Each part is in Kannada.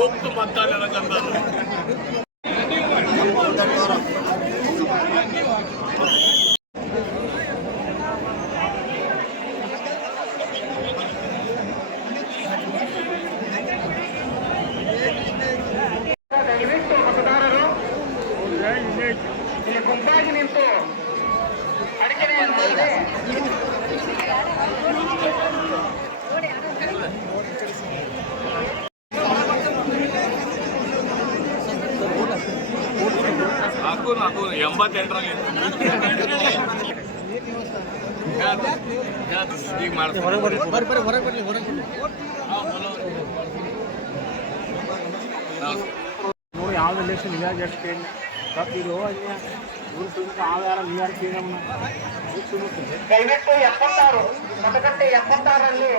ಗುಪ್ತ ಮತದಾನ ಹಾಕು ನಾನು ಎಂಬತ್ತೆಂಟರಲ್ಲಿ ಯಾವ್ದು ಎಲೆಕ್ಷನ್ ಇವಾಗ ಎಷ್ಟು ಕೇಳಿ ಸುಮ್ಮನೆ ದಯವಿಟ್ಟು ಎಪ್ಪತ್ತಾರು, ಮತಗಟ್ಟೆ ಎಪ್ಪತ್ತಾರರಲ್ಲಿ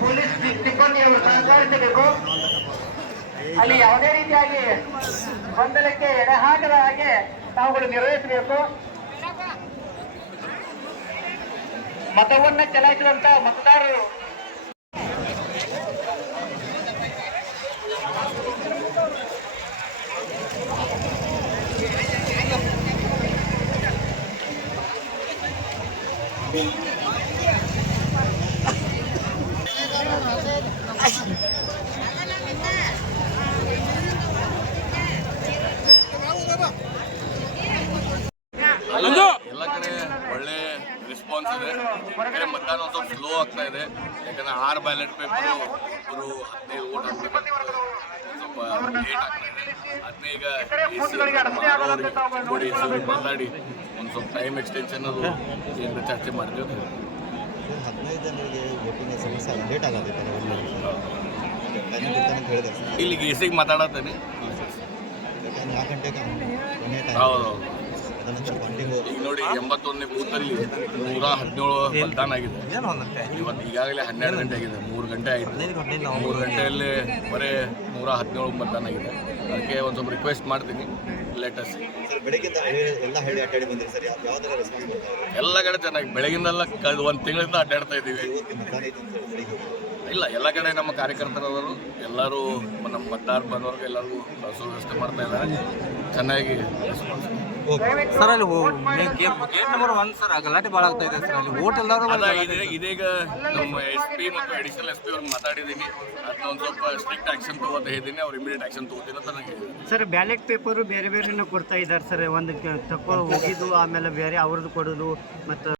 ಪೊಲೀಸ್ ಸಿಬ್ಬಂದಿಯವರು ಸಹಕರಿಸಬೇಕು. ಅಲ್ಲಿ ಯಾವುದೇ ರೀತಿಯಾಗಿ ಗೊಂದಲಕ್ಕೆ ಎಡೆಹಾಕದ ಹಾಗೆ ತಾವುಗಳು ನಿರ್ವಹಿಸಬೇಕು. ಮತವನ್ನ ಚಲಾಯಿಸಿದಂತ ಮತದಾರರು ಎಲ್ಲ ಕಡೆ ಒಳ್ಳೆ ರೆಸ್ಪಾನ್ಸ್ ಇದೆ ಮತದಾನ ಒಂದು ಸ್ವಲ್ಪ ಸ್ಲೋ ಆಗ್ತಾ ಇದೆ. ಯಾಕಂದ್ರೆ ಆರು ಬ್ಯಾಲೆಟ್ ಪೇಪರ್ ಅವರು ಹದಿನೈದು ಓಟ್ ಹಾಕ್ಬೇಕು ಸ್ವಲ್ಪ ಲೇಟ್ ಆಗ್ತಾ ಇದೆ. ಅದನ್ನ ಈಗ ನೋಡಿ ಮಾತಾಡಿ. ಒಂದು ಸ್ವಲ್ಪ ಟೈಮ್ ಎಕ್ಸ್ಟೆನ್ಷನ್ ಅದು ಚರ್ಚೆ ಮಾಡ್ತೀವಿ ಹದಿನೈದು ಜನರಿಗೆ ವೋಟಿಂಗ್ ಸಮಸ್ಯೆ ಲೇಟ್ ಆಗೋದಿಲ್ಲ ಇಲ್ಲಿಗೆ ಎಸಿಗೆ ಮಾತಾಡತ್ತೇನೆ. ಯಾಕಂದ್ರೆ ನೋಡಿ ಎಂಬತ್ತೊಂದನೇ ಬೂತಲ್ಲಿ ನೂರ ಹದಿನೇಳು ಮತದಾನ ಆಗಿದೆ. ಇವತ್ತು ಈಗಾಗಲೇ ಹನ್ನೆರಡು ಗಂಟೆ ಆಗಿದೆ. ಮೂರು ಗಂಟೆ ಆಯಿತು. ಮೂರು ಗಂಟೆಯಲ್ಲಿ ಬರೀ ನೂರ ಹದಿನೇಳು ಮತದಾನ ಆಗಿದೆ. ಅದಕ್ಕೆ ಒಂದು ಸ್ವಲ್ಪ ರಿಕ್ವೆಸ್ಟ್ ಮಾಡ್ತೀನಿ ಲೇಟೆಸ್ಟ್ ಎಲ್ಲ ಕಡೆ ಚೆನ್ನಾಗಿ. ಬೆಳಗಿಂದೆಲ್ಲ ಕಳೆದ ಒಂದು ತಿಂಗಳಿಂದ ಅಡ್ಡಾಡ್ತಾ ಇದ್ದೀವಿ. ಇಲ್ಲ ಎಲ್ಲ ಕಡೆ ನಮ್ಮ ಕಾರ್ಯಕರ್ತರವರು ಎಲ್ಲರೂ ನಮ್ಮ ಮತದಾರ ಬಂದವ್ರಿಗೆ ಎಲ್ಲರಿಗೂ ವ್ಯವಸ್ಥೆ ಮಾಡ್ತಾ ಇದ್ದಾರೆ. ಚೆನ್ನಾಗಿ ಸರ್ ಅಲ್ಲಿ ಗೇಟ್ ನಂಬರ್ ಒನ್ ಸರ್ ಗಲಾಟೆ ಭಾಳ ಆಗ್ತಾ ಇದೆ ಸರ್ ಅಲ್ಲಿ ಓಟ್ ಎಲ್ಲರೂ ಇದೆ ಇದೀಗ ನಮ್ಮ ಎಸ್ ಪಿ ಮತ್ತು ಅಡಿಷನಲ್ ಎಸ್ ಪಿ ಅವ್ರಿಗೆ ಮಾತಾಡಿದ್ದೀನಿ ಅದನ್ನ ಒಂದು ಸ್ವಲ್ಪ ಸ್ಟ್ರಿಕ್ಟ್ ಆಕ್ಷನ್ ತಗೋತಾ ಇದ್ದೀನಿ ಅವ್ರು ಇಮಿಡಿಯೇಟ್ ಆಕ್ಷನ್ ತಗೋತೀನಿ ಅಂತ ನನಗೆ ಸರ್ ಬ್ಯಾಲೆಟ್ ಪೇಪರು ಬೇರೆ ಬೇರೆನೂ ಕೊಡ್ತಾ ಇದ್ದಾರೆ ಸರ್ ಒಂದು ತಪ್ಪು ಹೋಗಿದ್ದು ಆಮೇಲೆ ಬೇರೆ ಅವ್ರದ್ದು ಕೊಡೋದು ಮತ್ತು